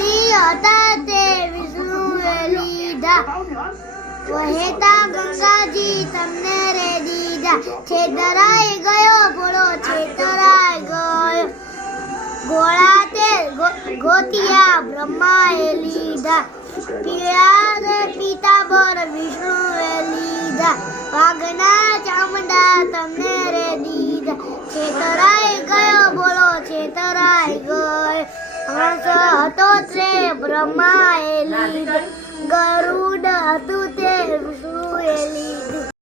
લક્ષ્મી હતા તે વિષ્ણુએ લીધા, વહેતા ગંગાજી તમને રે દીધા. છેતરાઈ ગયો ભોળો છેતરાઈ ગયો, ગોળા તે ગોતિયા બ્રહ્માએ લીધા, પીળા પીતાંબર વિષ્ણુએ લીધા, વાઘના ચામડા તમને રે દીધા. છેતરાઈ ગયો બોલો છેતરાઈ ગયો, હંસ હતો તે બ્રહ્માએ લીધો, ગરુડ